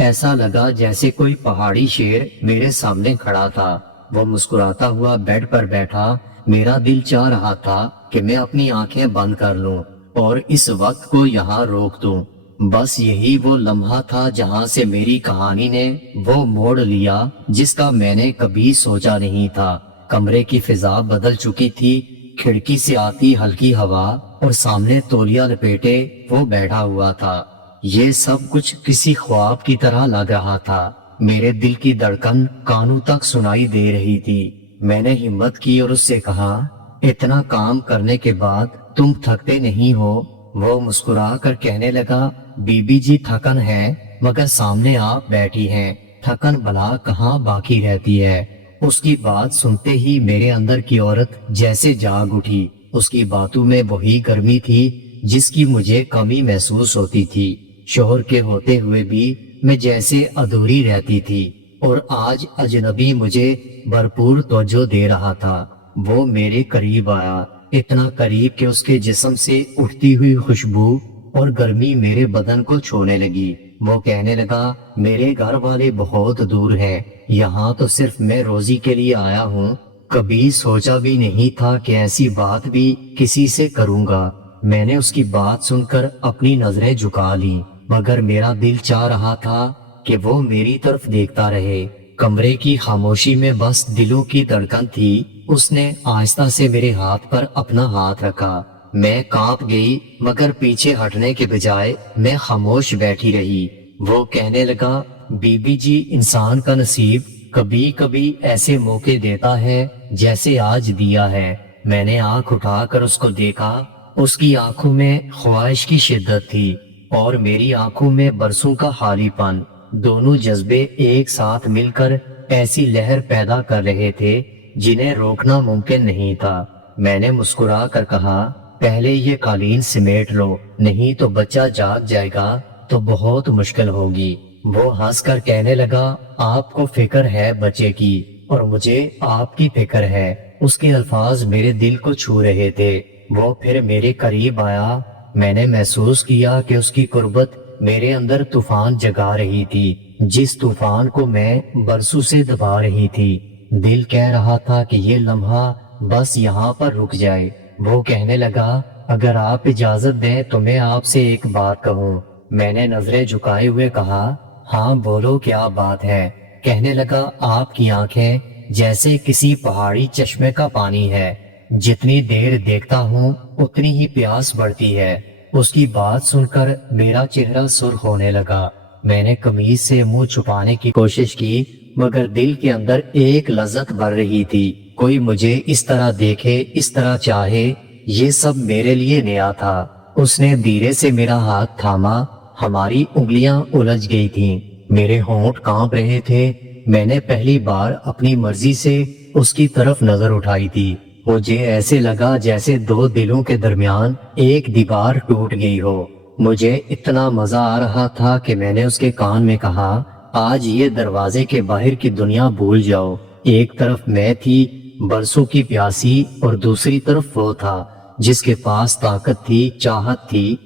ایسا لگا جیسے کوئی پہاڑی شیر میرے سامنے کھڑا تھا۔ وہ مسکراتا ہوا بیڈ پر بیٹھا۔ میرا دل چاہ رہا تھا کہ میں اپنی آنکھیں بند کر لوں اور اس وقت کو یہاں روک دوں۔ بس یہی وہ لمحہ تھا جہاں سے میری کہانی نے وہ موڑ لیا جس کا میں نے کبھی سوچا نہیں تھا۔ کمرے کی فضا بدل چکی تھی۔ کھڑکی سے آتی ہلکی ہوا اور سامنے تولیہ لپیٹے وہ بیٹھا ہوا تھا۔ یہ سب کچھ کسی خواب کی طرح لگ رہا تھا۔ میرے دل کی دھڑکن کانوں تک سنائی دے رہی تھی۔ میں نے ہمت کی اور اس سے کہا، اتنا کام کرنے کے بعد تم تھکتے نہیں ہو؟ وہ مسکرا کر کہنے لگا، بی بی جی تھکن ہے، مگر سامنے آپ بیٹھی ہیں، تھکن بھلا کہاں باقی رہتی ہے۔ اس کی بات سنتے ہی میرے اندر کی عورت جیسے جاگ اٹھی۔ اس کی باتوں میں وہی گرمی تھی جس کی مجھے کمی محسوس ہوتی تھی۔ شوہر کے ہوتے ہوئے بھی میں جیسے ادھوری رہتی تھی، اور آج اجنبی مجھے بھرپور توجہ دے رہا تھا۔ وہ میرے قریب آیا، اتنا قریب کہ اس کے جسم سے اٹھتی ہوئی خوشبو اور گرمی میرے بدن کو چھونے لگی۔ وہ کہنے لگا، میرے گھر والے بہت دور ہیں، یہاں تو صرف میں روزی کے لیے آیا ہوں۔ کبھی سوچا بھی نہیں تھا کہ ایسی بات بھی کسی سے کروں گا۔ میں نے اس کی بات سن کر اپنی نظریں جھکا لی، مگر میرا دل چاہ رہا تھا کہ وہ میری طرف دیکھتا رہے۔ کمرے کی خاموشی میں بس دلوں کی دھڑکن تھی۔ اس نے آہستہ سے میرے ہاتھ پر اپنا ہاتھ رکھا۔ میں کانپ گئی، مگر پیچھے ہٹنے کے بجائے میں خاموش بیٹھی رہی۔ وہ کہنے لگا، بی بی جی، انسان کا نصیب کبھی کبھی ایسے موقع دیتا ہے جیسے آج دیا ہے۔ میں نے آنکھ اٹھا کر اس کو دیکھا۔ اس کی آنکھوں میں خواہش کی شدت تھی اور میری آنکھوں میں برسوں کا خالی پن۔ دونوں جذبے ایک ساتھ مل کر ایسی لہر پیدا کر رہے تھے جنہیں روکنا ممکن نہیں تھا۔ میں نے مسکرا کر کہا، پہلے یہ قالین سمیٹ لو، نہیں تو بچہ جاگ جائے گا تو بہت مشکل ہوگی۔ وہ ہنس کر کہنے لگا، آپ کو فکر ہے بچے کی اور مجھے آپ کی فکر ہے۔ اس کے الفاظ میرے دل کو چھو رہے تھے۔ وہ پھر میرے قریب آیا۔ میں نے محسوس کیا کہ اس کی قربت میرے اندر طوفان جگا رہی تھی، جس طوفان کو میں برسوں سے دبا رہی تھی۔ دل کہہ رہا تھا کہ یہ لمحہ بس یہاں پر رک جائے۔ وہ کہنے لگا، اگر آپ اجازت دیں تو میں آپ سے ایک بات کہوں۔ میں نے نظریں جھکائے ہوئے کہا، ہاں بولو، کیا بات ہے؟ کہنے لگا، آپ کی آنکھیں جیسے کسی پہاڑی چشمے کا پانی ہے، جتنی دیر دیکھتا ہوں اتنی ہی پیاس بڑھتی ہے۔ اس کی بات سن کر میرا چہرہ سرخ ہونے لگا۔ میں نے قمیض سے منہ چھپانے کی کوشش کی، مگر دل کے اندر ایک لذت بڑھ رہی تھی۔ کوئی مجھے اس طرح دیکھے، اس طرح چاہے، یہ سب میرے لیے نیا تھا۔ اس نے دھیرے سے میرا ہاتھ تھاما۔ ہماری انگلیاں الجھ گئی تھیں، میرے ہونٹ کانپ رہے تھے۔ میں نے پہلی بار اپنی مرضی سے اس کی طرف نظر اٹھائی تھی۔ مجھے ایسے لگا جیسے دو دلوں کے درمیان ایک دیوار ٹوٹ گئی ہو۔ مجھے اتنا مزہ آ رہا تھا کہ میں نے اس کے کان میں کہا، آج یہ دروازے کے باہر کی دنیا بھول جاؤ۔ ایک طرف میں تھی، برسوں کی پیاسی، اور دوسری طرف وہ تھا جس کے پاس طاقت تھی، چاہت تھی۔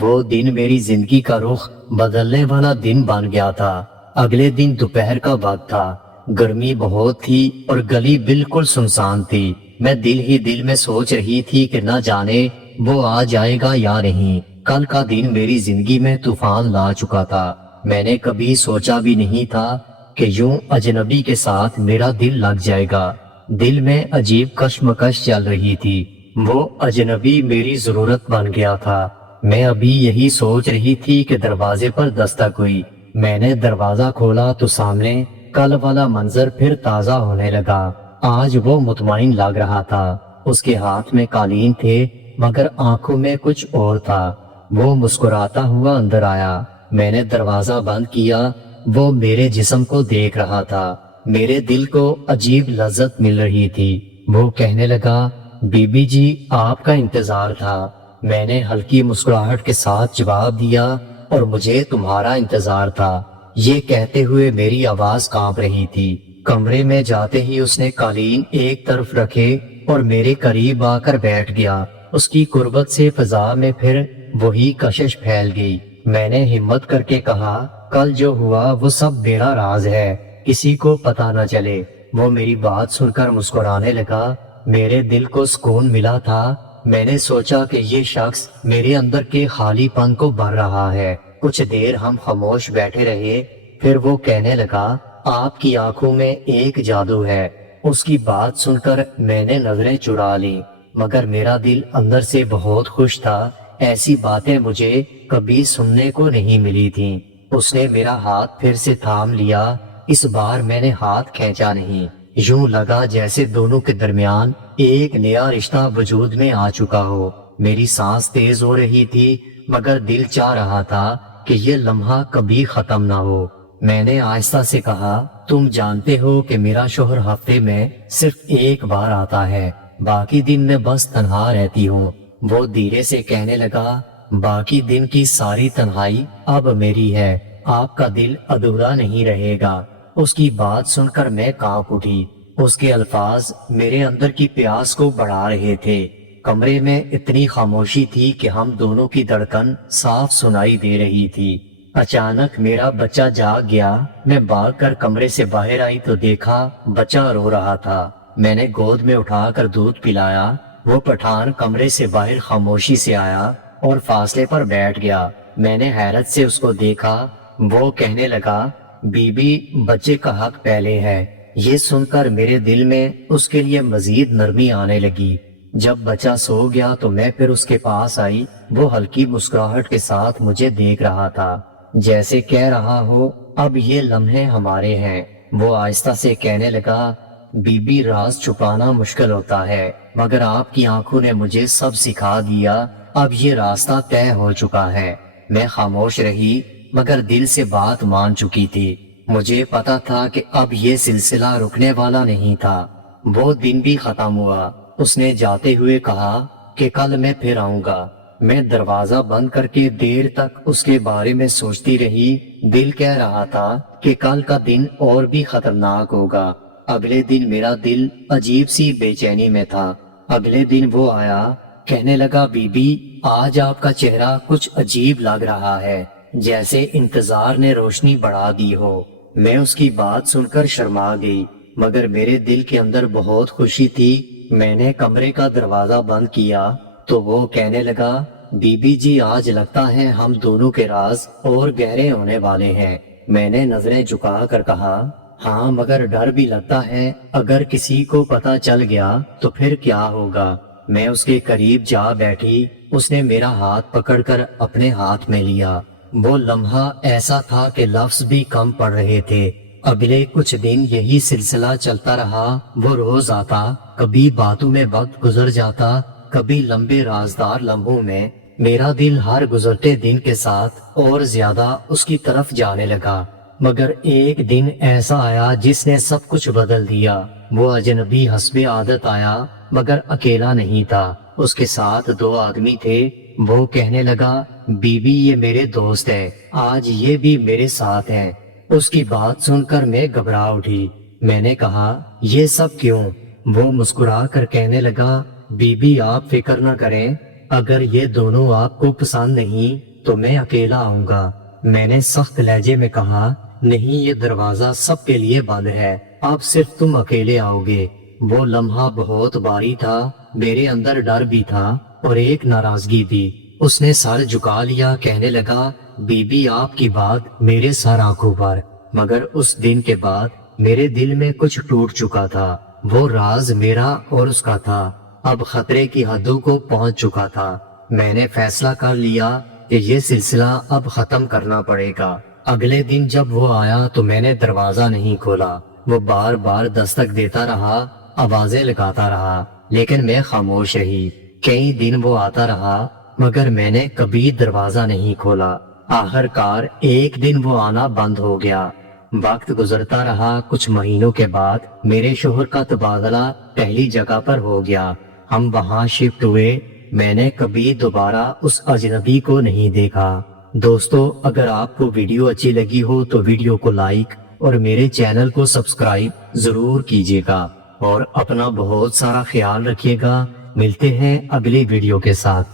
وہ دن میری زندگی کا رخ بدلنے والا دن بن گیا تھا۔ اگلے دن دوپہر کا وقت تھا، گرمی بہت تھی اور گلی بالکل سنسان تھی۔ میں دل ہی دل میں سوچ رہی تھی کہ نہ جانے وہ آ جائے گا یا نہیں۔ کل کا دن میری زندگی میں طوفان لا چکا تھا۔ میں نے کبھی سوچا بھی نہیں تھا کہ یوں اجنبی کے ساتھ میرا دل لگ جائے گا۔ دل میں عجیب کشمکش چل رہی تھی۔ وہ اجنبی میری ضرورت بن گیا تھا۔ میں ابھی یہی سوچ رہی تھی کہ دروازے پر دستک ہوئی۔ میں نے دروازہ کھولا تو سامنے کل والا منظر پھر تازہ ہونے لگا۔ آج وہ مطمئن لگ رہا تھا۔ اس کے ہاتھ میں قالین تھے، مگر آنکھوں میں کچھ اور تھا۔ وہ مسکراتا ہوا اندر آیا۔ میں نے دروازہ بند کیا۔ وہ میرے جسم کو دیکھ رہا تھا۔ میرے دل کو عجیب لذت مل رہی تھی۔ وہ کہنے لگا، بی بی جی، آپ کا انتظار تھا۔ میں نے ہلکی مسکراہٹ کے ساتھ جواب دیا، اور مجھے تمہارا انتظار تھا۔ یہ کہتے ہوئے میری آواز کانپ رہی تھی۔ کمرے میں جاتے ہی اس نے قالین ایک طرف رکھے اور میرے قریب آ کر بیٹھ گیا۔ اس کی قربت سے فضا میں پھر وہی کشش پھیل گئی۔ میں نے ہمت کر کے کہا، کل جو ہوا وہ سب میرا راز ہے، کسی کو پتہ نہ چلے۔ وہ میری بات سن کر مسکرانے لگا۔ میرے دل کو سکون ملا تھا۔ میں نے سوچا کہ یہ شخص میرے اندر کے خالی پن کو بھر رہا ہے۔ کچھ دیر ہم خاموش بیٹھے رہے، پھر وہ کہنے لگا، آپ کی آنکھوں میں ایک جادو ہے۔ اس کی بات سن کر میں نے نظریں چرا لی، مگر میرا دل اندر سے بہت خوش تھا۔ ایسی باتیں مجھے کبھی سننے کو نہیں ملی تھیں۔ اس نے میرا ہاتھ پھر سے تھام لیا۔ اس بار میں نے ہاتھ کھینچا نہیں، یوں لگا جیسے دونوں کے درمیان ایک نیا رشتہ وجود میں آ چکا ہو۔ میری سانس تیز ہو رہی تھی، مگر دل چاہ رہا تھا کہ یہ لمحہ کبھی ختم نہ ہو۔ میں نے آہستہ سے کہا، تم جانتے ہو کہ میرا شوہر ہفتے میں صرف ایک بار آتا ہے، باقی دن میں بس تنہا رہتی ہوں۔ وہ دھیرے سے کہنے لگا، باقی دن کی ساری تنہائی اب میری ہے، آپ کا دل ادھورا نہیں رہے گا۔ اس کی بات سن کر میں کانپ اٹھی۔ اس کے الفاظ میرے اندر کی پیاس کو بڑھا رہے تھے۔ کمرے میں اتنی خاموشی تھی کہ ہم دونوں کی دھڑکن صاف سنائی دے رہی تھی۔ اچانک میرا بچہ جاگ گیا۔ میں بھاگ کر کمرے سے باہر آئی تو دیکھا بچہ رو رہا تھا۔ میں نے گود میں اٹھا کر دودھ پلایا۔ وہ پٹھان کمرے سے باہر خاموشی سے آیا اور فاصلے پر بیٹھ گیا۔ میں نے حیرت سے اس کو دیکھا۔ وہ کہنے لگا، بی بی، بچے کا حق پہلے ہے۔ یہ سن کر میرے دل میں اس کے لیے مزید نرمی آنے لگی۔ جب بچہ سو گیا تو میں پھر اس کے پاس آئی۔ وہ ہلکی مسکراہٹ کے ساتھ مجھے دیکھ رہا تھا، جیسے کہہ رہا ہو، اب یہ لمحے ہمارے ہیں۔ وہ آہستہ سے کہنے لگا، بی بی، راز چھپانا مشکل ہوتا ہے، مگر آپ کی آنکھوں نے مجھے سب سکھا دیا۔ اب یہ راستہ طے ہو چکا ہے۔ میں خاموش رہی، مگر دل سے بات مان چکی تھی۔ مجھے پتا تھا کہ اب یہ سلسلہ رکنے والا نہیں تھا۔ وہ دن بھی ختم ہوا۔ اس نے جاتے ہوئے کہا کہ کل میں پھر آؤں گا۔ میں دروازہ بند کر کے دیر تک اس کے بارے میں سوچتی رہی۔ دل کہہ رہا تھا کہ کل کا دن اور بھی خطرناک ہوگا۔ اگلے دن میرا دل عجیب سی بے چینی میں تھا۔ اگلے دن وہ آیا، کہنے لگا، بی بی، آج آپ کا چہرہ کچھ عجیب لگ رہا ہے، جیسے انتظار نے روشنی بڑھا دی ہو۔ میں اس کی بات سن کر شرما گئی، مگر میرے دل کے اندر بہت خوشی تھی۔ میں نے کمرے کا دروازہ بند کیا تو وہ کہنے لگا، بی بی جی، آج لگتا ہے ہم دونوں کے راز اور گہرے ہونے والے ہیں۔ میں نے نظریں جھکا کر کہا، ہاں، مگر ڈر بھی لگتا ہے، اگر کسی کو پتہ چل گیا تو پھر کیا ہوگا۔ میں اس کے قریب جا بیٹھی۔ اس نے میرا ہاتھ پکڑ کر اپنے ہاتھ میں لیا۔ وہ لمحہ ایسا تھا کہ لفظ بھی کم پڑ رہے تھے۔ اگلے کچھ دن یہی سلسلہ چلتا رہا۔ وہ روز آتا، کبھی باتوں میں وقت گزر جاتا، کبھی لمبے رازدار لمحوں میں۔ میرا دل ہر گزرتے دن کے ساتھ اور زیادہ اس کی طرف جانے لگا۔ مگر ایک دن ایسا آیا جس نے سب کچھ بدل دیا۔ وہ اجنبی حسب عادت آیا، مگر اکیلا نہیں تھا، اس کے ساتھ 2 آدمی تھے۔ وہ کہنے لگا، بی بی، یہ میرے دوست ہیں، آج یہ بھی میرے ساتھ ہیں۔ اس کی بات سن کر میں گھبرا اٹھی۔ میں نے کہا، یہ سب کیوں؟ وہ مسکرا کر کہنے لگا، بی بی، آپ فکر نہ کریں، اگر یہ دونوں آپ کو پسند نہیں تو میں اکیلا آؤں گا۔ میں نے سخت لہجے میں کہا، نہیں، یہ دروازہ سب کے لیے بند ہے، اب صرف تم اکیلے آؤ گے۔ وہ لمحہ بہت بھاری تھا، میرے اندر ڈر بھی تھا اور ایک ناراضگی بھی۔ اس نے سر جھکا لیا، کہنے لگا، بی بی، آپ کی بات میرے سر آنکھوں پر۔ مگر اس دن کے بعد میرے دل میں کچھ ٹوٹ چکا تھا۔ وہ راز میرا اور اس کا تھا، اب خطرے کی حدوں کو پہنچ چکا تھا۔ میں نے فیصلہ کر لیا کہ یہ سلسلہ اب ختم کرنا پڑے گا۔ اگلے دن جب وہ آیا تو میں نے دروازہ نہیں کھولا۔ وہ بار بار دستک دیتا رہا، آوازیں لگاتا رہا، لیکن میں خاموش رہی۔ کئی دن وہ آتا رہا، مگر میں نے کبھی دروازہ نہیں کھولا۔ آخر کار ایک دن وہ آنا بند ہو گیا۔ وقت گزرتا رہا۔ کچھ مہینوں کے بعد میرے شوہر کا تبادلہ پہلی جگہ پر ہو گیا۔ ہم وہاں شفٹ ہوئے۔ میں نے کبھی دوبارہ اس اجنبی کو نہیں دیکھا۔ دوستو، اگر آپ کو ویڈیو اچھی لگی ہو تو ویڈیو کو لائک اور میرے چینل کو سبسکرائب ضرور کیجیے گا، اور اپنا بہت سارا خیال رکھیے گا۔ ملتے ہیں اگلی ویڈیو کے ساتھ۔